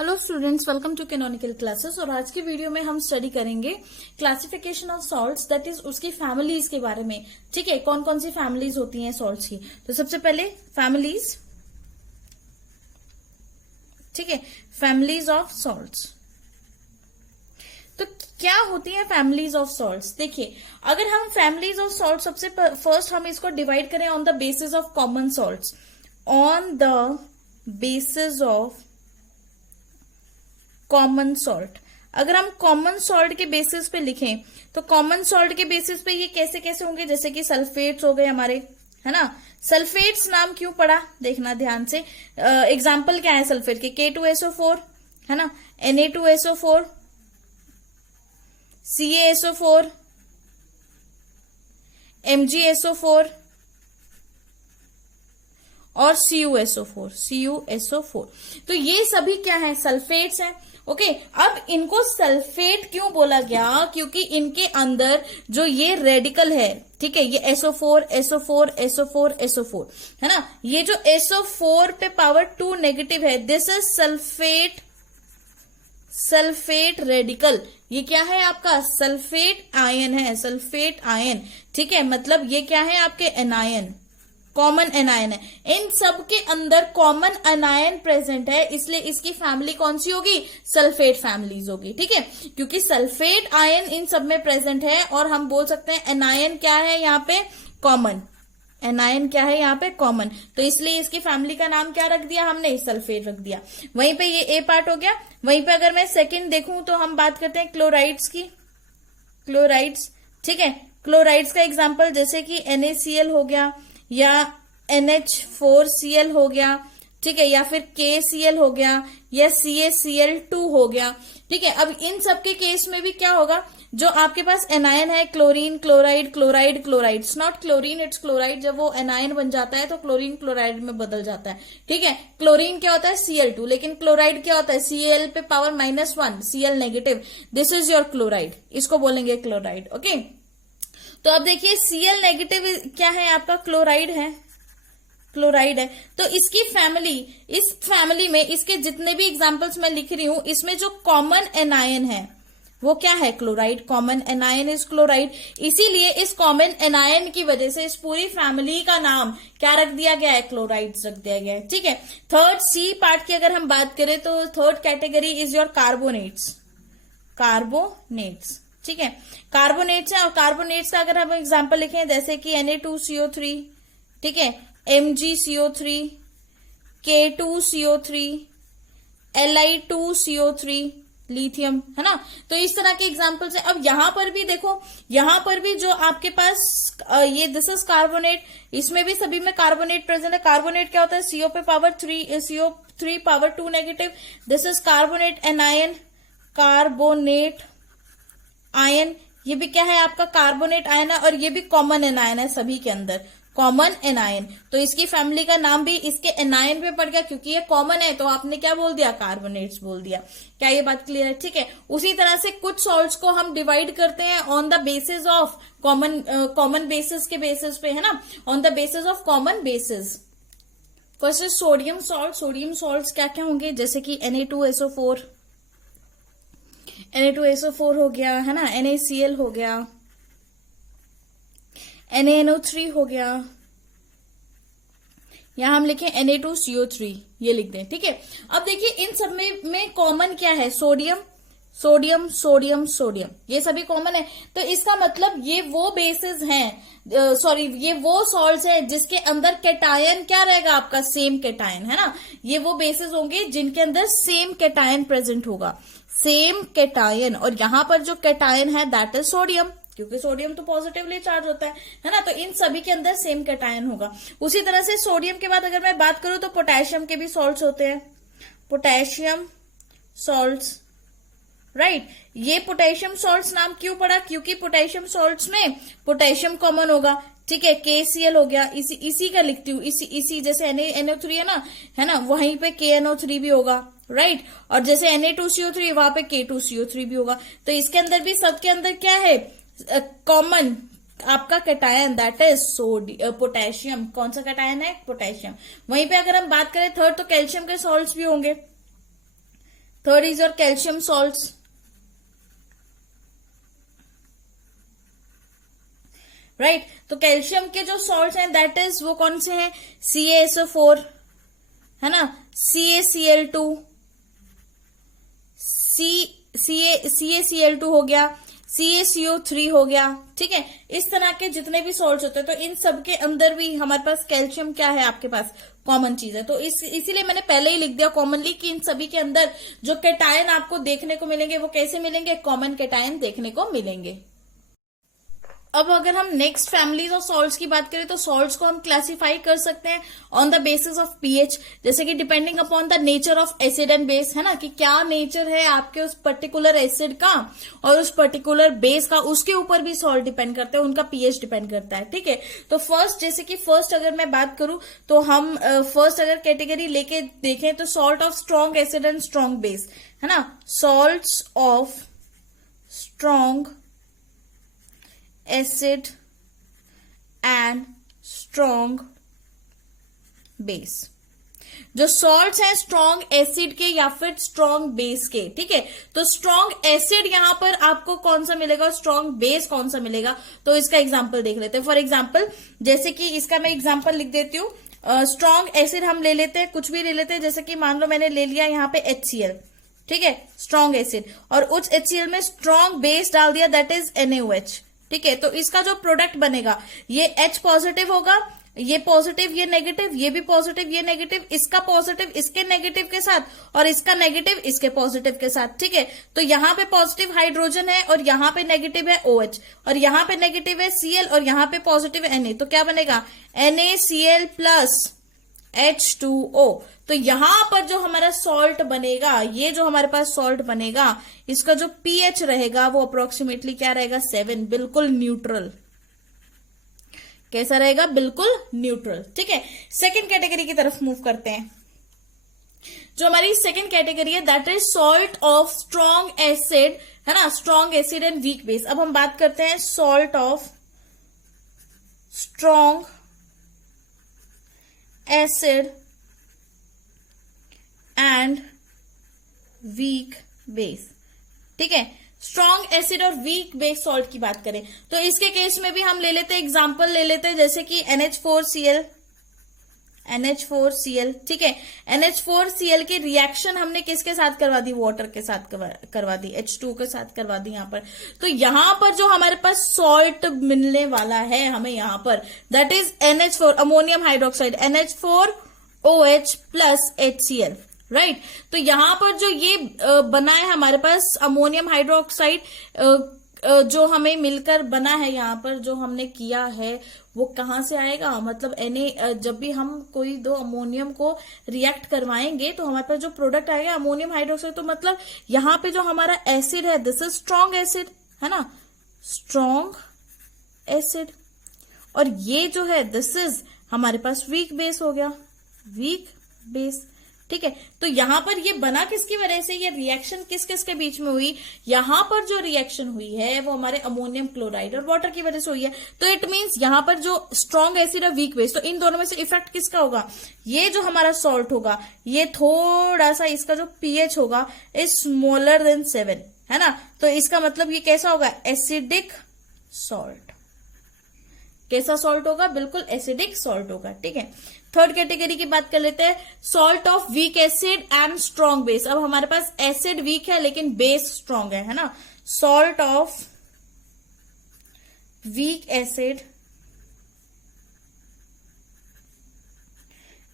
Hello students, welcome to canonical classes. और आज की वीडियो में हम स्टडी करेंगे classification of salts, that is उसकी फैमिलीज के बारे में। ठीक है, कौन कौन सी फैमिलीज होती हैं सॉल्ट्स की। तो सबसे पहले फैमिलीज, ठीक है, फैमिलीज ऑफ सॉल्ट्स। तो क्या होती है फैमिलीज ऑफ सॉल्ट्स? देखिए, अगर हम फैमिलीज ऑफ सॉल्ट सबसे फर्स्ट हम इसको डिवाइड करें on the basis of common salts, on the basis of common salt. अगर हम कॉमन सॉल्ट के बेसिस पे लिखें तो कॉमन सॉल्ट के बेसिस पे ये कैसे कैसे होंगे, जैसे कि सल्फेट्स हो गए हमारे, है ना। सल्फेट्स नाम क्यों पड़ा, देखना ध्यान से। एग्जाम्पल क्या है सल्फेट के? K2SO4, है ना, Na2SO4, CaSO4, MgSO4 और CuSO4। तो ये सभी क्या है? सल्फेट्स हैं। ओके, अब इनको सल्फेट क्यों बोला गया? क्योंकि इनके अंदर जो ये रेडिकल है, ठीक है, ये SO4 SO4 SO4 SO4, है ना, ये जो SO4 पे पावर 2 नेगेटिव है, दिस इज सल्फेट रेडिकल। ये क्या है आपका? सल्फेट आयन है, सल्फेट आयन। ठीक है, मतलब ये क्या है आपके? एनायन, कॉमन एनायन है। इन सब के अंदर कॉमन एनायन प्रेजेंट है, इसलिए इसकी फैमिली कौन सी होगी? सल्फेट फैमिलीज होगी। ठीक है, क्योंकि सल्फेट आयन इन सब में प्रेजेंट है और हम बोल सकते हैं एनायन क्या है यहाँ पे? कॉमन। एनायन क्या है यहाँ पे? कॉमन। तो इसलिए इसकी फैमिली का नाम क्या रख दिया हमने? सल्फेट रख दिया। वहीं पे ये ए पार्ट हो गया। वहीं पे अगर मैं सेकेंड देखूं तो हम बात करते हैं क्लोराइड्स की। क्लोराइड्स, ठीक है, क्लोराइड्स का एग्जाम्पल जैसे कि NaCl हो गया, या NH4Cl हो गया, ठीक है, या फिर KCl हो गया, या CaCl2 हो गया। ठीक है, अब इन सब के केस में भी क्या होगा? जो आपके पास एनायन है, chlorine, chloride, chloride, chloride, not chlorine, it's chloride. जब वो एनायन बन जाता है तो क्लोरीन क्लोराइड में बदल जाता है। ठीक है, क्लोरीन क्या होता है? Cl2, लेकिन क्लोराइड क्या होता है? Cl पे power -1, Cl negative, this is your chloride, इसको बोलेंगे क्लोराइड। ओके, तो अब देखिए Cl नेगेटिव क्या है आपका? क्लोराइड है, क्लोराइड है। तो इसकी फैमिली, इस फैमिली में इसके जितने भी एग्जांपल्स मैं लिख रही हूं, इसमें जो कॉमन एनायन है वो क्या है? Chloride. Common anion is chloride. इसीलिए इस कॉमन एनायन की वजह से इस पूरी फैमिली का नाम क्या रख दिया गया है? क्लोराइड्स रख दिया गया है। ठीक है, थर्ड सी पार्ट की अगर हम बात करें तो third category is your carbonates. Carbonates, ठीक है, कार्बोनेट्स है। और कार्बोनेट्स का अगर हम एग्जांपल लिखें जैसे कि Na2CO3, ठीक है, MgCO3, K2CO3, Li2CO3, लिथियम, है ना। तो इस तरह के एग्जांपल्स है। अब यहां पर भी देखो, यहां पर भी जो आपके पास ये दिस इज कार्बोनेट, इसमें भी सभी में कार्बोनेट प्रेजेंट है। कार्बोनेट क्या होता है? CO पे power 3, CO3 power 2 negative, this is carbonate anion, carbonate ion. ये भी क्या है आपका? कार्बोनेट आयन है, और ये भी कॉमन एनायन है सभी के अंदर, कॉमन एनायन। तो इसकी फैमिली का नाम भी इसके एनायन पे पड़ गया, क्योंकि ये कॉमन है तो आपने क्या बोल दिया? कार्बोनेट्स बोल दिया। क्या ये बात क्लियर है? ठीक है, उसी तरह से कुछ सॉल्ट्स को हम डिवाइड करते हैं on the basis of common basis के बेसिस पे, है ना, on the basis of common basis. First is sodium salt. Sodium salt क्या क्या होंगे? जैसे कि Na2SO4, Na2SO4 हो गया, है ना, NaCl हो गया, NaNO3 हो गया, यहां हम लिखें Na2CO3, ये लिख दें। ठीक है, अब देखिए इन सब में कॉमन क्या है? सोडियम, सोडियम, सोडियम, सोडियम, ये सभी कॉमन है। तो इसका मतलब ये वो बेसिस हैं, सॉरी, ये वो सॉल्ट्स हैं जिसके अंदर कैटायन क्या रहेगा आपका? सेम कैटायन, है ना। ये वो बेसिस होंगे जिनके अंदर सेम कैटायन प्रेजेंट होगा, सेम कैटायन। और यहां पर जो कैटायन है दैट इज सोडियम, क्योंकि सोडियम तो पॉजिटिवली चार्ज होता है ना। तो इन सभी के अंदर सेम कैटायन होगा। उसी तरह से सोडियम के बाद अगर मैं बात करूं तो पोटेशियम के भी सॉल्ट्स होते हैं, पोटेशियम सॉल्ट्स, राइट। ये पोटेशियम सॉल्ट्स नाम क्यों पड़ा? क्योंकि पोटेशियम सॉल्ट्स में पोटेशियम कॉमन होगा। ठीक है, KCl हो गया, इसी का लिखती हूँ, इसी जैसे NaNO3 है ना, वहीं पे KNO3 भी होगा, राइट। और जैसे Na2CO3 वहां पे K2CO3 भी होगा। तो इसके अंदर भी, सबके अंदर क्या है? कॉमन आपका कैटायन, दैट इज पोटेशियम। कौन सा कैटायन है? पोटेशियम। वहीं पे अगर हम बात करें थर्ड, तो कैल्शियम के सॉल्ट्स भी होंगे, third is your calcium salts, right. तो कैल्शियम के जो सॉल्ट्स हैं दैट इज वो कौन से हैं, CaSO4 है ना, CaCl2, CaCl2 हो गया, CaCO3 हो गया, ठीक है। इस तरह के जितने भी सॉल्ट्स होते हैं तो इन सब के अंदर भी हमारे पास कैल्शियम क्या है, आपके पास कॉमन चीज है। तो इसीलिए मैंने पहले ही लिख दिया कॉमनली कि इन सभी के अंदर जो कैटायन आपको देखने को मिलेंगे वो कैसे मिलेंगे, कॉमन कैटायन देखने को मिलेंगे। अब अगर हम नेक्स्ट फैमिलीज ऑफ सॉल्ट्स की बात करें तो सॉल्ट्स को हम क्लासिफाई कर सकते हैं on the basis of pH, जैसे कि depending upon the nature of acid and base, है ना, कि क्या नेचर है आपके उस पर्टिकुलर एसिड का और उस पर्टिकुलर बेस का, उसके ऊपर भी सॉल्ट डिपेंड करता है, उनका पीएच डिपेंड करता है, ठीक है। तो फर्स्ट, जैसे कि फर्स्ट अगर मैं बात करूं तो हम फर्स्ट अगर कैटेगरी लेके देखें तो salt of strong acid and strong base, है ना, salts of strong acid and strong base. जो सॉल्ट्स हैं स्ट्रॉन्ग एसिड के या फिर स्ट्रॉन्ग बेस के, ठीक है। तो स्ट्रॉन्ग एसिड यहां पर आपको कौन सा मिलेगा, स्ट्रॉन्ग बेस कौन सा मिलेगा, तो इसका एग्जांपल देख लेते हैं। फॉर एग्जांपल, जैसे कि इसका मैं एग्जांपल लिख देती हूं। स्ट्रॉन्ग एसिड हम ले लेते हैं, कुछ भी ले लेते हैं, जैसे कि मान लो मैंने ले लिया यहाँ पे HCl, ठीक है, स्ट्रॉन्ग एसिड, और उस HCl में स्ट्रॉन्ग बेस डाल दिया, दैट इज NaOH, ठीक है। तो इसका जो प्रोडक्ट बनेगा ये H पॉजिटिव होगा, ये पॉजिटिव ये नेगेटिव, ये भी पॉजिटिव ये नेगेटिव, इसका पॉजिटिव इसके नेगेटिव के साथ और इसका नेगेटिव इसके पॉजिटिव के साथ, ठीक है। तो यहाँ पे पॉजिटिव हाइड्रोजन है और यहाँ पे नेगेटिव है OH, और यहाँ पे नेगेटिव है Cl और यहाँ पे पॉजिटिव है Na, तो क्या बनेगा NaCl प्लस H2O। तो यहां पर जो हमारा सॉल्ट बनेगा, ये जो हमारे पास सॉल्ट बनेगा, इसका जो पीएच रहेगा वो अप्रोक्सीमेटली क्या रहेगा, 7, बिल्कुल न्यूट्रल। कैसा रहेगा, बिल्कुल न्यूट्रल, ठीक है। सेकंड कैटेगरी की तरफ मूव करते हैं। जो हमारी सेकंड कैटेगरी है that is salt of strong acid, है ना, strong acid and weak base. अब हम बात करते हैं salt of strong acid and weak base, ठीक है। स्ट्रॉन्ग एसिड और वीक बेस सॉल्ट की बात करें तो इसके केस में भी हम ले लेते हैं, एग्जांपल ले लेते हैं, जैसे कि NH4Cl, ठीक है। NH4Cl की रिएक्शन हमने किसके साथ करवा दी, वाटर के साथ करवा दी, H2 के साथ करवा दी यहाँ पर। तो यहां पर जो हमारे पास सॉल्ट मिलने वाला है हमें यहाँ पर, that is NH4 ammonium hydroxide, NH4OH plus HCl, right. तो यहां पर जो ये बना है हमारे पास अमोनियम हाइड्रोक्साइड, जो हमें मिलकर बना है, यहाँ पर जो हमने किया है वो कहाँ से आएगा, मतलब जब भी हम कोई दो अमोनियम को रिएक्ट करवाएंगे तो हमारे पास जो प्रोडक्ट आएगा अमोनियम हाइड्रोक्साइड, तो मतलब यहाँ पे जो हमारा एसिड है दिस इज स्ट्रॉन्ग एसिड, है ना, स्ट्रॉन्ग एसिड, और ये जो है दिस इज हमारे पास वीक बेस हो गया, वीक बेस, ठीक है। तो यहां पर ये बना किसकी वजह से, ये रिएक्शन किस किस के बीच में हुई, यहां पर जो रिएक्शन हुई है वो हमारे अमोनियम क्लोराइड और वाटर की वजह से हुई है। तो इट मींस यहां पर जो स्ट्रॉन्ग एसिड और वीक बेस, तो इन दोनों में से इफेक्ट किसका होगा, ये जो हमारा सॉल्ट होगा ये थोड़ा सा इसका जो पीएच होगा इज स्मॉलर देन 7, है ना। तो इसका मतलब ये कैसा होगा, एसिडिक सॉल्ट। कैसा सॉल्ट होगा, बिल्कुल एसिडिक सॉल्ट होगा, ठीक है। थर्ड कैटेगरी की बात कर लेते हैं, salt of weak acid and strong base. अब हमारे पास एसिड वीक है लेकिन बेस स्ट्रॉन्ग है ना। Salt of weak acid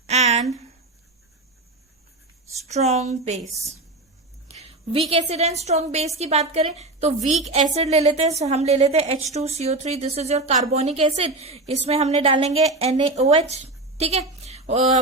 and strong base. Weak acid and strong base की बात करें तो वीक एसिड ले लेते हैं, हम ले लेते हैं H2CO3, this is your carbonic acid, इसमें हमने डालेंगे NaOH, ठीक है।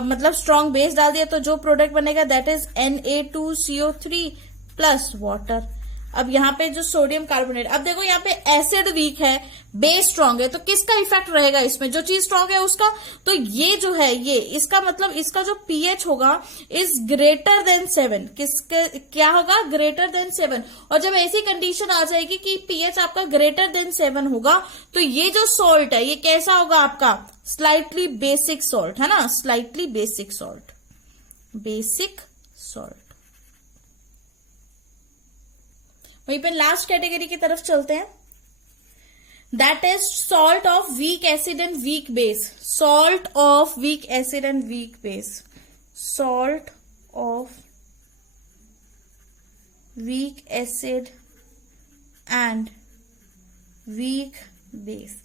मतलब स्ट्रॉन्ग बेस डाल दिया तो जो प्रोडक्ट बनेगा that is Na2CO3 plus water. अब यहाँ पे जो सोडियम कार्बोनेट, अब देखो यहाँ पे एसिड वीक है बेस स्ट्रॉन्ग है, तो किसका इफेक्ट रहेगा इसमें, जो चीज स्ट्रॉन्ग है उसका। तो ये जो है ये इसका मतलब इसका जो पीएच होगा इज ग्रेटर देन 7, किसके क्या होगा, ग्रेटर देन 7। और जब ऐसी कंडीशन आ जाएगी कि पीएच आपका ग्रेटर देन 7 होगा तो ये जो सॉल्ट है ये कैसा होगा आपका, स्लाइटली बेसिक सॉल्ट, है ना, slightly basic salt, basic salt. वहीं पे लास्ट कैटेगरी की तरफ चलते हैं, that is salt of weak acid and weak base. Salt of weak acid and weak base, salt of weak acid and weak base.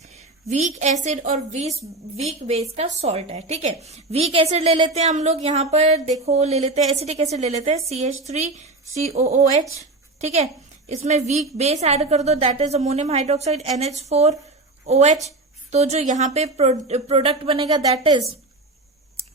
Weak acid और weak base का salt है, ठीक है। वीक एसिड ले लेते हैं हम लोग, यहां पर देखो ले लेते हैं एसिटिक एसिड ले लेते हैं CH3COOH, ठीक है। इसमें वीक बेस ऐड कर दो, that is ammonium hydroxide NH4OH। तो जो यहाँ पे प्रोडक्ट बनेगा दैट इज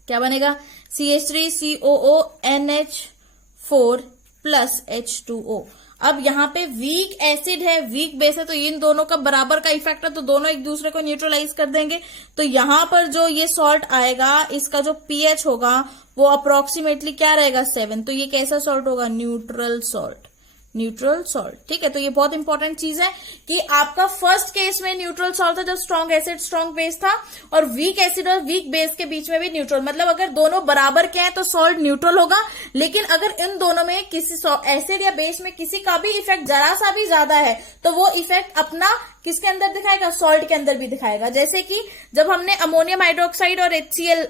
क्या बनेगा, CH3COONH4 प्लस H2O। अब यहाँ पे वीक एसिड है, वीक बेस है, तो इन दोनों का बराबर का इफेक्ट है, तो दोनों एक दूसरे को न्यूट्रलाइज कर देंगे। तो यहाँ पर जो ये सॉल्ट आएगा, इसका जो pH होगा वो अप्रोक्सीमेटली क्या रहेगा, 7। तो ये कैसा सॉल्ट होगा, न्यूट्रल सॉल्ट, न्यूट्रल सॉल्ट, ठीक है। तो ये बहुत इंपॉर्टेंट चीज है कि आपका फर्स्ट केस में न्यूट्रल सॉल्ट था जब स्ट्रॉन्ग एसिड स्ट्रॉन्ग बेस था, और वीक एसिड और वीक बेस के बीच में भी न्यूट्रल, मतलब अगर दोनों बराबर के हैं तो सॉल्ट न्यूट्रल होगा। लेकिन अगर इन दोनों में किसी एसिड या बेस में किसी का भी इफेक्ट जरा सा भी ज्यादा है तो वो इफेक्ट अपना किसके अंदर दिखाएगा, सॉल्ट के अंदर भी दिखाएगा। जैसे कि जब हमने अमोनियम हाइड्रोक्साइड और HCl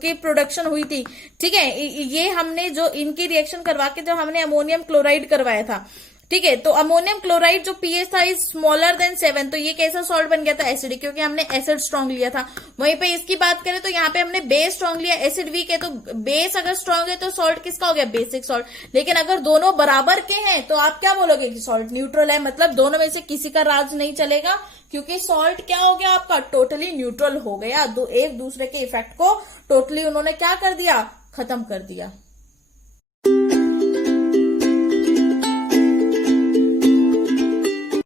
की प्रोडक्शन हुई थी, ठीक है, ये हमने जो इनकी रिएक्शन करवा के जो हमने अमोनियम क्लोराइड करवाया था, ठीक है, तो अमोनियम क्लोराइड जो pH था इज स्मॉलर देन 7, तो ये कैसा सॉल्ट बन गया था, एसिडिक, क्योंकि हमने एसिड स्ट्रॉन्ग लिया था। वहीं पे इसकी बात करें तो यहाँ पे हमने बेस स्ट्रॉन्ग लिया, एसिड वीक है, तो बेस अगर स्ट्रॉन्ग है तो सॉल्ट किसका हो गया, बेसिक सॉल्ट। लेकिन अगर दोनों बराबर के हैं तो आप क्या बोलोगे कि सॉल्ट न्यूट्रल है, मतलब दोनों में से किसी का राज नहीं चलेगा, क्योंकि सॉल्ट क्या हो गया आपका, टोटली न्यूट्रल हो गया। एक दूसरे के इफेक्ट को टोटली उन्होंने क्या कर दिया, खत्म कर दिया।